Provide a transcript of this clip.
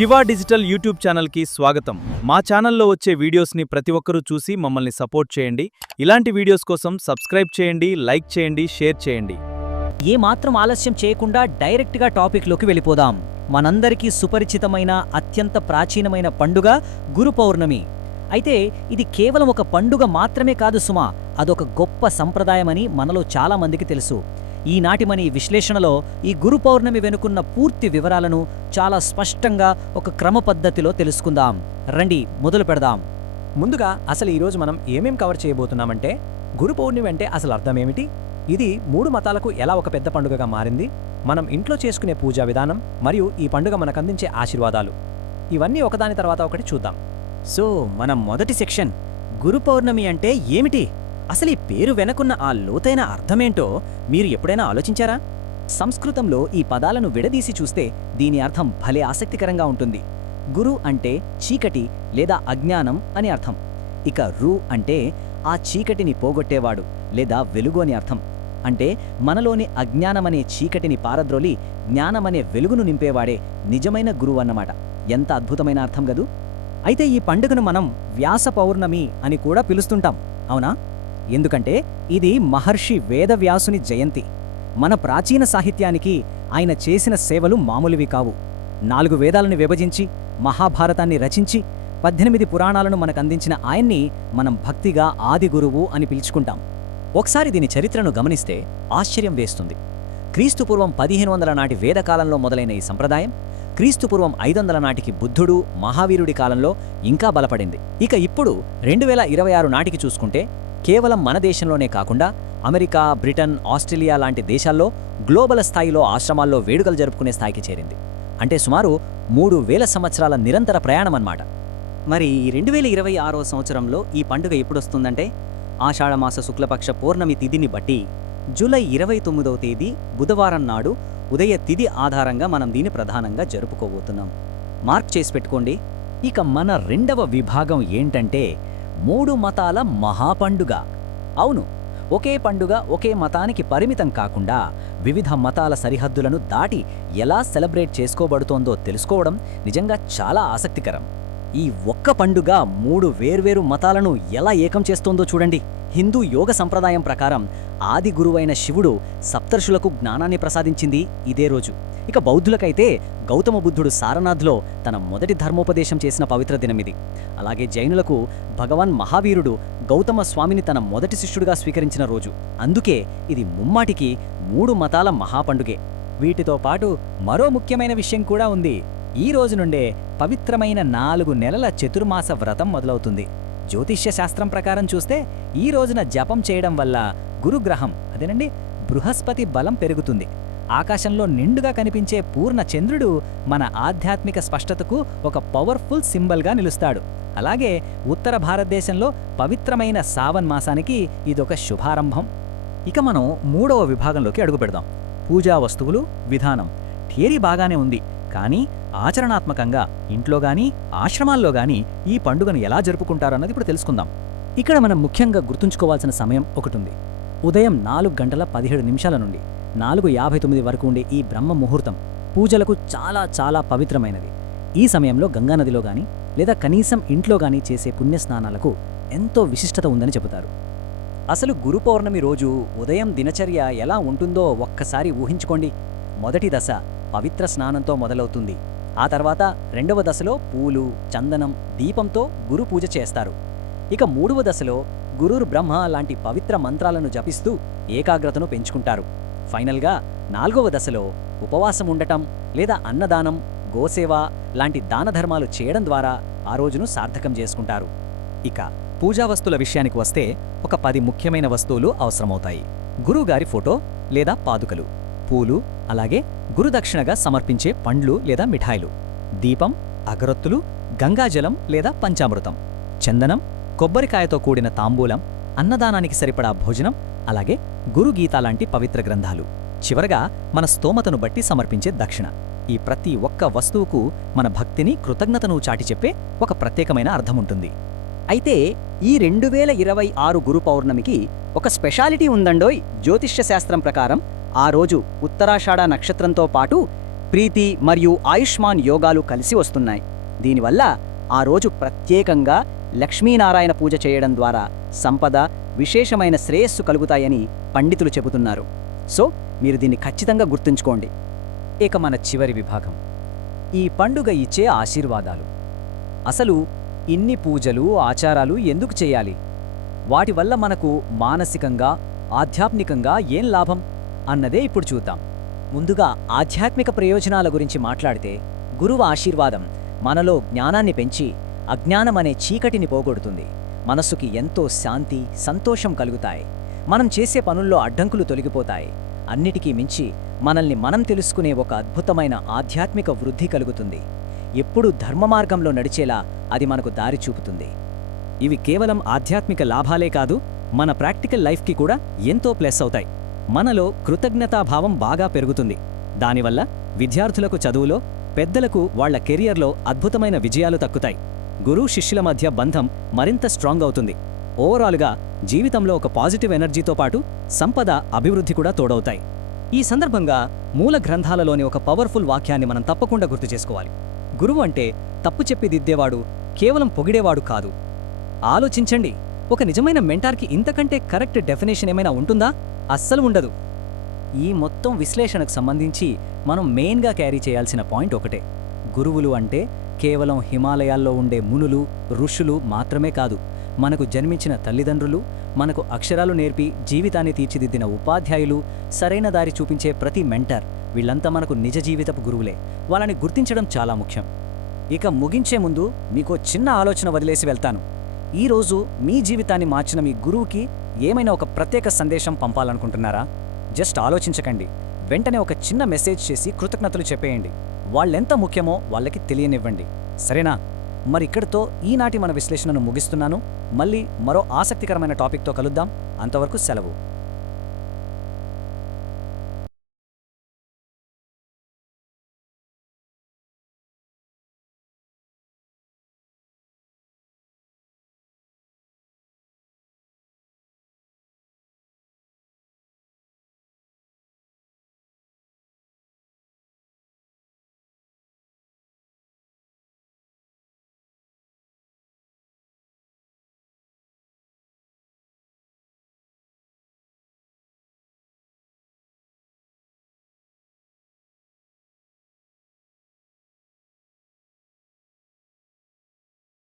Shiva digital YouTube ఛానల్కి స్వాగతం. మా ఛానల్లో వచ్చే వీడియోస్ని ప్రతి ఒక్కరూ చూసి మమ్మల్ని సపోర్ట్ చేయండి. ఇలాంటి వీడియోస్ కోసం సబ్స్క్రైబ్ చేయండి, లైక్ చేయండి, షేర్ చేయండి. ఏ మాత్రం ఆలస్యం చేయకుండా డైరెక్ట్గా టాపిక్లోకి వెళ్ళిపోదాం. మనందరికీ సుపరిచితమైన అత్యంత ప్రాచీనమైన పండుగ గురు పౌర్ణమి. అయితే ఇది కేవలం ఒక పండుగ మాత్రమే కాదు సుమా, అదొక గొప్ప సంప్రదాయమని మనలో చాలా మందికి తెలుసు. ఈనాటి మన ఈ విశ్లేషణలో ఈ గురు పౌర్ణమి వెనుకున్న పూర్తి వివరాలను చాలా స్పష్టంగా ఒక క్రమ పద్ధతిలో తెలుసుకుందాం. రండి మొదలు పెడదాం. ముందుగా అసలు ఈరోజు మనం ఏమేం కవర్ చేయబోతున్నామంటే, గురు పౌర్ణమి అంటే అసలు అర్థమేమిటి, ఇది 3 మతాలకు ఎలా ఒక పెద్ద పండుగగా మారింది, మనం ఇంట్లో చేసుకునే పూజా విధానం మరియు ఈ పండుగ మనకందించే ఆశీర్వాదాలు, ఇవన్నీ ఒకదాని తర్వాత ఒకటి చూద్దాం. సో మన మొదటి సెక్షన్, గురు పౌర్ణమి అంటే ఏమిటి, అసలు ఈ పేరు వెనకున్న ఆ లోతైన అర్థమేంటో మీరు ఎప్పుడైనా ఆలోచించారా? సంస్కృతంలో ఈ పదాలను విడదీసి చూస్తే దీని అర్థం భలే ఆసక్తికరంగా ఉంటుంది. గురు అంటే చీకటి లేదా అజ్ఞానం అని అర్థం. ఇక రు అంటే ఆ చీకటిని పోగొట్టేవాడు లేదా వెలుగు అని అర్థం. అంటే మనలోని అజ్ఞానమనే చీకటిని పారద్రోలి జ్ఞానమనే వెలుగును నింపేవాడే నిజమైన గురువు అన్నమాట. ఎంత అద్భుతమైన అర్థం గదు. అయితే ఈ పండుగను మనం వ్యాస పౌర్ణమి అని కూడా పిలుస్తుంటాం, అవునా? ఎందుకంటే ఇది మహర్షి వేదవ్యాసుని జయంతి. మన ప్రాచీన సాహిత్యానికి ఆయన చేసిన సేవలు మామూలువి కావు. 4 వేదాలను విభజించి మహాభారతాన్ని రచించి 18 పురాణాలను మనకందించిన ఆయన్ని మనం భక్తిగా ఆది గురువు అని పిలుచుకుంటాం. ఒకసారి దీని చరిత్రను గమనిస్తే ఆశ్చర్యం వేస్తుంది. క్రీస్తుపూర్వం 1500 నాటి వేదకాలంలో మొదలైన ఈ సంప్రదాయం క్రీస్తుపూర్వం 500 నాటికి బుద్ధుడు మహావీరుడి కాలంలో ఇంకా బలపడింది. ఇక ఇప్పుడు 2026 నాటికి చూసుకుంటే కేవలం మన దేశంలోనే కాకుండా అమెరికా, బ్రిటన్, ఆస్ట్రేలియా లాంటి దేశాల్లో గ్లోబల్ స్థాయిలో ఆశ్రమాల్లో వేడుకలు జరుపుకునే స్థాయికి చేరింది. అంటే సుమారు 3000 సంవత్సరాల నిరంతర ప్రయాణమన్నమాట. మరి 2026 సంవత్సరంలో ఈ పండుగ ఎప్పుడొస్తుందంటే, ఆషాఢమాస శుక్లపక్ష పౌర్ణమి తిథిని బట్టి జూలై 29వ తేదీ బుధవారం నాడు ఉదయ తిథి ఆధారంగా మనం దీన్ని ప్రధానంగా జరుపుకోబోతున్నాం. మార్క్ చేసి పెట్టుకోండి. ఇక మన రెండవ విభాగం ఏంటంటే 3 మతాల మహాపండుగ. అవును, ఒకే పండుగ ఒకే మతానికి పరిమితం కాకుండా వివిధ మతాల సరిహద్దులను దాటి ఎలా సెలబ్రేట్ చేసుకోబడుతోందో తెలుసుకోవడం నిజంగా చాలా ఆసక్తికరం. ఈ ఒక్క పండుగ 3 వేర్వేరు మతాలను ఎలా ఏకం చేస్తోందో చూడండి. హిందూ యోగ సంప్రదాయం ప్రకారం ఆది గురువైన శివుడు సప్తర్షులకు జ్ఞానాన్ని ప్రసాదించింది ఇదే రోజు. ఇక బౌద్ధులకైతే గౌతమ బుద్ధుడు సారనాథ్లో తన మొదటి ధర్మోపదేశం చేసిన పవిత్ర దినమిది. అలాగే జైనులకు భగవాన్ మహావీరుడు గౌతమ స్వామిని తన మొదటి శిష్యుడిగా స్వీకరించిన రోజు. అందుకే ఇది ముమ్మాటికి 3 మతాల మహాపండుగే. వీటితో పాటు మరో ముఖ్యమైన విషయం కూడా ఉంది. ఈ రోజు నుండే పవిత్రమైన 4 నెలల చతుర్మాస వ్రతం మొదలవుతుంది. జ్యోతిష్య శాస్త్రం ప్రకారం చూస్తే ఈ రోజున జపం చేయడం వల్ల గురుగ్రహం, అదేనండి బృహస్పతి బలం పెరుగుతుంది. ఆకాశంలో నిండుగా కనిపించే పూర్ణ చంద్రుడు మన ఆధ్యాత్మిక స్పష్టతకు ఒక పవర్ఫుల్ సింబల్గా నిలుస్తాడు. అలాగే ఉత్తర భారతదేశంలో పవిత్రమైన సావన్ మాసానికి ఇదొక శుభారంభం. ఇక మనం 3వ విభాగంలోకి అడుగుపెడదాం. పూజా వస్తువులు, విధానం. థియరీ బాగానే ఉంది, కానీ ఆచరణాత్మకంగా ఇంట్లో గానీ ఆశ్రమాల్లో గానీ ఈ పండుగను ఎలా జరుపుకుంటారన్నది ఇప్పుడు తెలుసుకుందాం. ఇక్కడ మనం ముఖ్యంగా గుర్తుంచుకోవాల్సిన సమయం ఒకటుంది. ఉదయం 4:17 నుండి 4:59 వరకు ఉండే ఈ బ్రహ్మ ముహూర్తం పూజలకు చాలా చాలా పవిత్రమైనది. ఈ సమయంలో గంగానదిలో గానీ లేదా కనీసం ఇంట్లో గానీ చేసే పుణ్యస్నానాలకు ఎంతో విశిష్టత ఉందని చెబుతారు. అసలు గురు పౌర్ణమి రోజు ఉదయం దినచర్య ఎలా ఉంటుందో ఒక్కసారి ఊహించుకోండి. మొదటి దశ పవిత్ర స్నానంతో మొదలవుతుంది. ఆ తర్వాత 2వ దశలో పూలు, చందనం, దీపంతో గురు పూజ చేస్తారు. ఇక 3వ దశలో గురుర్ బ్రహ్మ లాంటి పవిత్ర మంత్రాలను జపిస్తూ ఏకాగ్రతను పెంచుకుంటారు. ఫైనల్గా 4వ దశలో ఉపవాసం ఉండటం లేదా అన్నదానం, గోసేవ లాంటి దానధర్మాలు చేయడం ద్వారా ఆ రోజును సార్థకం చేసుకుంటారు. ఇక పూజా వస్తువుల విషయానికి వస్తే ఒక 10 ముఖ్యమైన వస్తువులు అవసరమవుతాయి. గురువుగారి ఫోటో లేదా పాదుకలు, పూలు, అలాగే గురుదక్షిణగా సమర్పించే పండ్లు లేదా మిఠాయిలు, దీపం, అగరొత్తులు, గంగాజలం లేదా పంచామృతం, చందనం, కొబ్బరికాయతో కూడిన తాంబూలం, అన్నదానానికి సరిపడా భోజనం, అలాగే గురుగీత లాంటి పవిత్ర గ్రంథాలు. చివరగా మన స్తోమతను బట్టి సమర్పించే దక్షిణ. ఈ ప్రతి ఒక్క వస్తువుకు మన భక్తిని, కృతజ్ఞతను చాటి చెప్పే ఒక ప్రత్యేకమైన అర్థముంటుంది. అయితే ఈ 2026 గురు పౌర్ణమికి ఒక స్పెషాలిటీ ఉందండోయ్. జ్యోతిష్య శాస్త్రం ప్రకారం ఆ రోజు ఉత్తరాషాఢ నక్షత్రంతో పాటు ప్రీతి మరియు ఆయుష్మాన్ యోగాలు కలిసి వస్తున్నాయి. దీనివల్ల ఆ రోజు ప్రత్యేకంగా లక్ష్మీనారాయణ పూజ చేయడం ద్వారా సంపద, విశేషమైన శ్రేయస్సు కలుగుతాయని పండితులు చెబుతున్నారు. సో మీరు దీన్ని ఖచ్చితంగా గుర్తుంచుకోండి. ఇక మన చివరి విభాగం, ఈ పండుగ ఇచ్చే ఆశీర్వాదాలు. అసలు ఇన్ని పూజలు, ఆచారాలు ఎందుకు చేయాలి? వాటి వల్ల మనకు మానసికంగా, ఆధ్యాత్మికంగా ఏం లాభం అన్నదే ఇప్పుడు చూద్దాం. ముందుగా ఆధ్యాత్మిక ప్రయోజనాల గురించి మాట్లాడితే, గురువు ఆశీర్వాదం మనలో జ్ఞానాన్ని పెంచి అజ్ఞానమనే చీకటిని పోగొడుతుంది. మనస్సుకి ఎంతో శాంతి, సంతోషం కలుగుతాయి. మనం చేసే పనుల్లో అడ్డంకులు తొలగిపోతాయి. అన్నిటికీ మించి మనల్ని మనం తెలుసుకునే ఒక అద్భుతమైన ఆధ్యాత్మిక వృద్ధి కలుగుతుంది. ఎప్పుడూ ధర్మ మార్గంలో నడిచేలా అది మనకు దారి చూపుతుంది. ఇవి కేవలం ఆధ్యాత్మిక లాభాలే కాదు, మన ప్రాక్టికల్ లైఫ్కి కూడా ఎంతో ప్లస్ అవుతాయి. మనలో కృతజ్ఞతాభావం బాగా పెరుగుతుంది. దానివల్ల విద్యార్థులకు చదువులో, పెద్దలకు వాళ్ల కెరియర్లో అద్భుతమైన విజయాలు దక్కుతాయి. గురు శిష్యుల మధ్య బంధం మరింత స్ట్రాంగ్ అవుతుంది. ఓవరాల్గా జీవితంలో ఒక పాజిటివ్ ఎనర్జీతో పాటు సంపద, అభివృద్ధి కూడా తోడవుతాయి. ఈ సందర్భంగా మూల గ్రంథాలలోని ఒక పవర్ఫుల్ వాక్యాన్ని మనం తప్పకుండా గుర్తు చేసుకోవాలి. గురువు అంటే తప్పు చెప్పి దిద్దేవాడు, కేవలం పొగిడేవాడు కాదు. ఆలోచించండి, ఒక నిజమైన మెంటార్కి ఇంతకంటే కరెక్ట్ డెఫినేషన్ ఏమైనా ఉంటుందా? అస్సలు ఉండదు. ఈ మొత్తం విశ్లేషణకు సంబంధించి మనం మెయిన్గా క్యారీ చేయాల్సిన పాయింట్ ఒకటే. గురువులు అంటే కేవలం హిమాలయాల్లో ఉండే మునులు, ఋషులు మాత్రమే కాదు. మనకు జన్మించిన తల్లిదండ్రులు, మనకు అక్షరాలు నేర్పి జీవితాన్ని తీర్చిదిద్దిన ఉపాధ్యాయులు, సరైన దారి చూపించే ప్రతి మెంటర్, వీళ్ళంతా మనకు నిజ జీవితపు గురువులే. వాళ్ళని గుర్తించడం చాలా ముఖ్యం. ఇక ముగించే ముందు మీకో చిన్న ఆలోచన వదిలేసి వెళ్తాను. ఈరోజు మీ జీవితాన్ని మార్చిన మీ గురువుకి ఏమైనా ఒక ప్రత్యేక సందేశం పంపాలనుకుంటున్నారా? జస్ట్ ఆలోచించకండి. వెంటనే ఒక చిన్న మెసేజ్ చేసి కృతజ్ఞతలు చెప్పేయండి. వాళ్ళెంత ముఖ్యమో వాళ్ళకి తెలియనివ్వండి. సరేనా? మరిక్కడితో ఈనాటి మన విశ్లేషణను ముగిస్తున్నాను. మళ్ళీ మరో ఆసక్తికరమైన టాపిక్తో కలుద్దాం. అంతవరకు సెలవు.